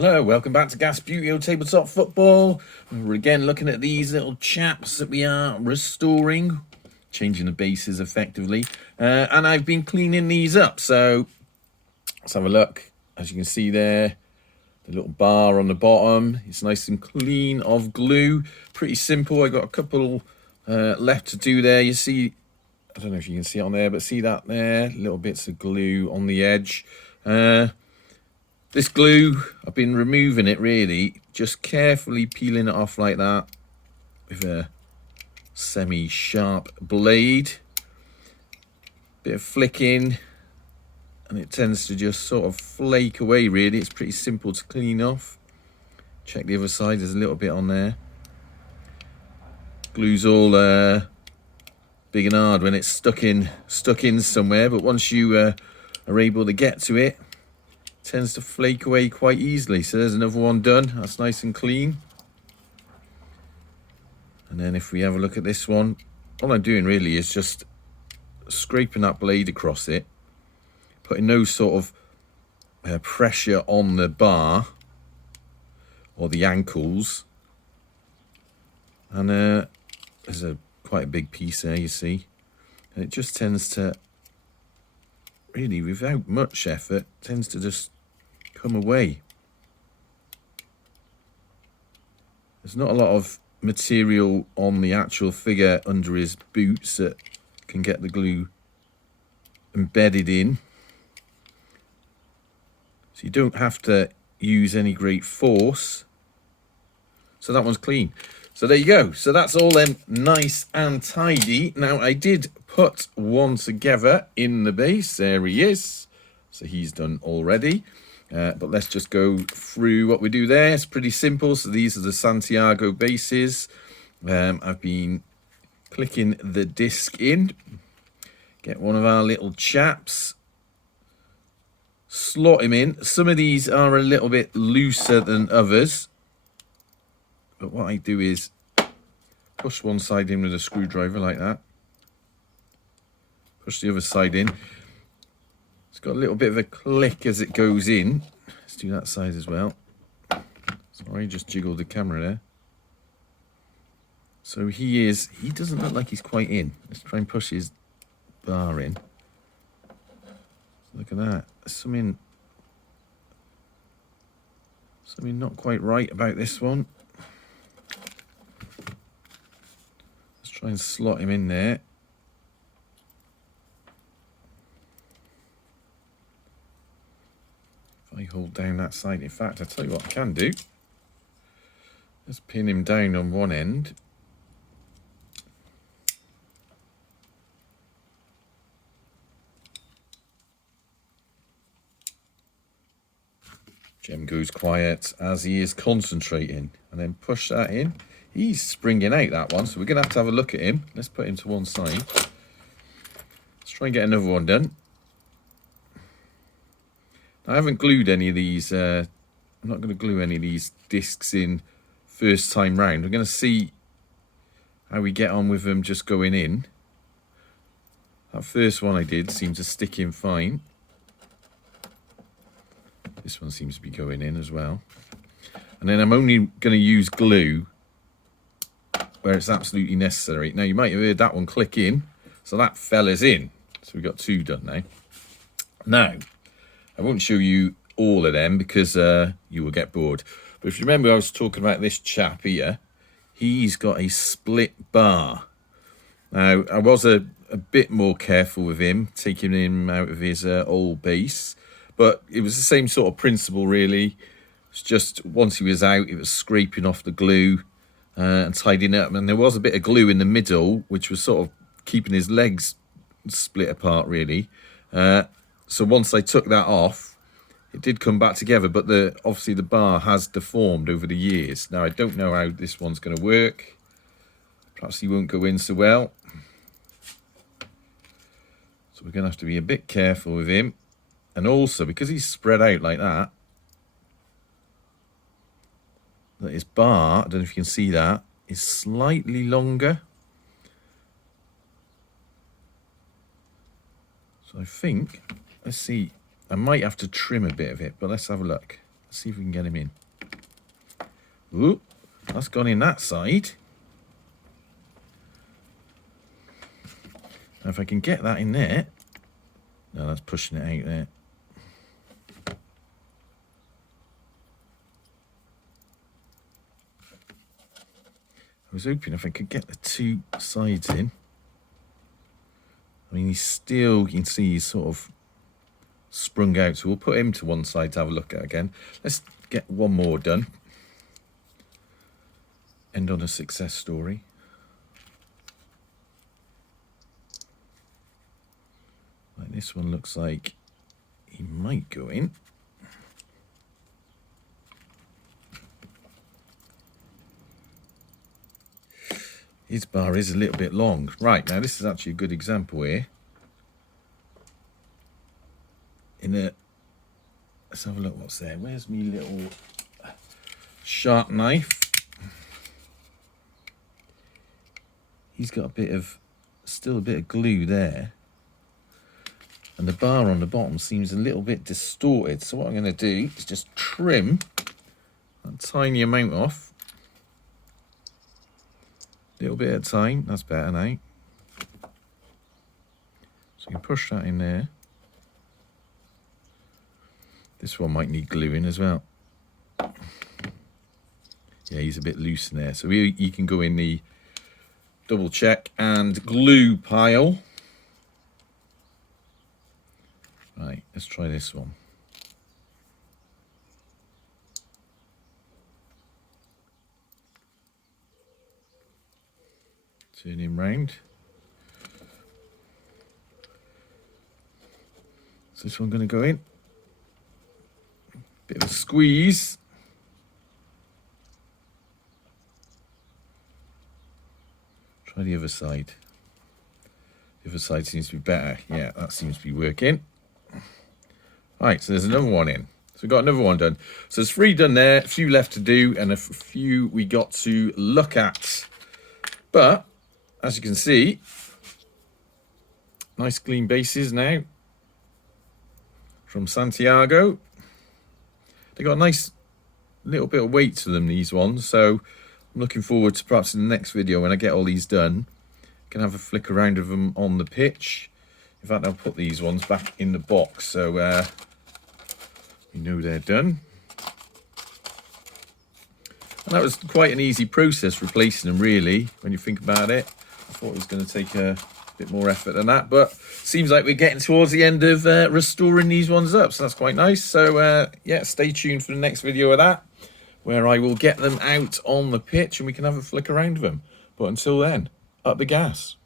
Hello, welcome back to Gas Beauty Tabletop Football. We're again looking at these little chaps that we are restoring, changing the bases effectively. And I've been cleaning these up, so let's have a look. As you can see there, the little bar on the bottom, it's nice and clean of glue. Pretty simple. I got a couple left to do there. You see, I don't know if you can see it on there, but see that there? Little bits of glue on the edge. This glue, I've been removing it really, just carefully peeling it off like that with a semi-sharp blade. Bit of flicking, and it tends to just sort of flake away really. It's pretty simple to clean off. Check the other side, there's a little bit on there. Glue's all big and hard when it's stuck in somewhere, but once you are able to get to it, tends to flake away quite easily. So there's another one done. That's nice and clean. And then if we have a look at this one, all I'm doing really is just scraping that blade across it, putting no sort of pressure on the bar or the ankles. And there's quite a big piece there, you see. And it just tends to, really without much effort, tends to just come away. There's not a lot of material on the actual figure under his boots that can get the glue embedded in, so you don't have to use any great force. So that one's clean. So there you go. So that's all nice and tidy. Now I did put one together in the base. There he is. So he's done already. But let's just go through what we do there. It's pretty simple. So these are the Santiago bases. I've been clicking the disc in. Get one of our little chaps. Slot him in. Some of these are a little bit looser than others. But what I do is push one side in with a screwdriver like that. Push the other side in. It's got a little bit of a click as it goes in. Let's do that side as well. Sorry, just jiggled the camera there. So he doesn't look like he's quite in. Let's try and push his bar in. Look at that. There's something not quite right about this one. Let's try and slot him in there. I hold down that side. In fact, I'll tell you what I can do. Let's pin him down on one end. Jem goes quiet as he is concentrating. And then push that in. He's springing out, that one, so we're going to have a look at him. Let's put him to one side. Let's try and get another one done. I haven't glued any of these, I'm not going to glue any of these discs in first time round. We're going to see how we get on with them just going in. That first one I did seemed to stick in fine. This one seems to be going in as well. And then I'm only going to use glue where it's absolutely necessary. Now you might have heard that one click in, so that fella's in. So we've got two done now. Now, I won't show you all of them because you will get bored. But if you remember, I was talking about this chap here. He's got a split bar. Now, I was a bit more careful with him, taking him out of his old base. But it was the same sort of principle, really. It's just once he was out, it was scraping off the glue and tidying it up. And there was a bit of glue in the middle, which was sort of keeping his legs split apart, really. So once I took that off, it did come back together, but obviously the bar has deformed over the years. Now, I don't know how this one's going to work. Perhaps he won't go in so well. So we're going to have to be a bit careful with him. And also, because he's spread out like that, his bar, I don't know if you can see that, is slightly longer. So I think, let's see, I might have to trim a bit of it, but let's have a look. Let's see if we can get him in. Ooh, that's gone in that side. Now if I can get that in there. No, that's pushing it out there. I was hoping if I could get the two sides in. I mean, he's still, you can see he's sort of sprung out. So we'll put him to one side to have a look at again. Let's get one more done. End on a success story. Like this one looks like he might go in. His bar is a little bit long. Right, now this is actually a good example here. Let's have a look what's there. Where's me little sharp knife? He's got still a bit of glue there. And the bar on the bottom seems a little bit distorted. So what I'm going to do is just trim a tiny amount off. Little bit at a time, that's better now. So you can push that in there. This one might need gluing as well. Yeah, he's a bit loose in there. So you can go in the double check and glue pile. Right, let's try this one. Turn him round. Is this one going to go in? Bit of a squeeze. Try the other side. The other side seems to be better. Yeah, that seems to be working. Right, so there's another one in. So we've got another one done. So there's 3 done there, a few left to do, and a few we got to look at. But as you can see, nice clean bases now from Santiago. They got a nice little bit of weight to them, these ones. So I'm looking forward to perhaps in the next video when I get all these done, I can have a flick around of them on the pitch. In fact, I'll put these ones back in the box so you know they're done. And that was quite an easy process replacing them, really, when you think about it. I thought it was going to take a bit more effort than that, but seems like we're getting towards the end of restoring these ones up, so that's quite nice. So yeah, stay tuned for the next video of that, where I will get them out on the pitch and we can have a flick around of them. But until then, up the gas.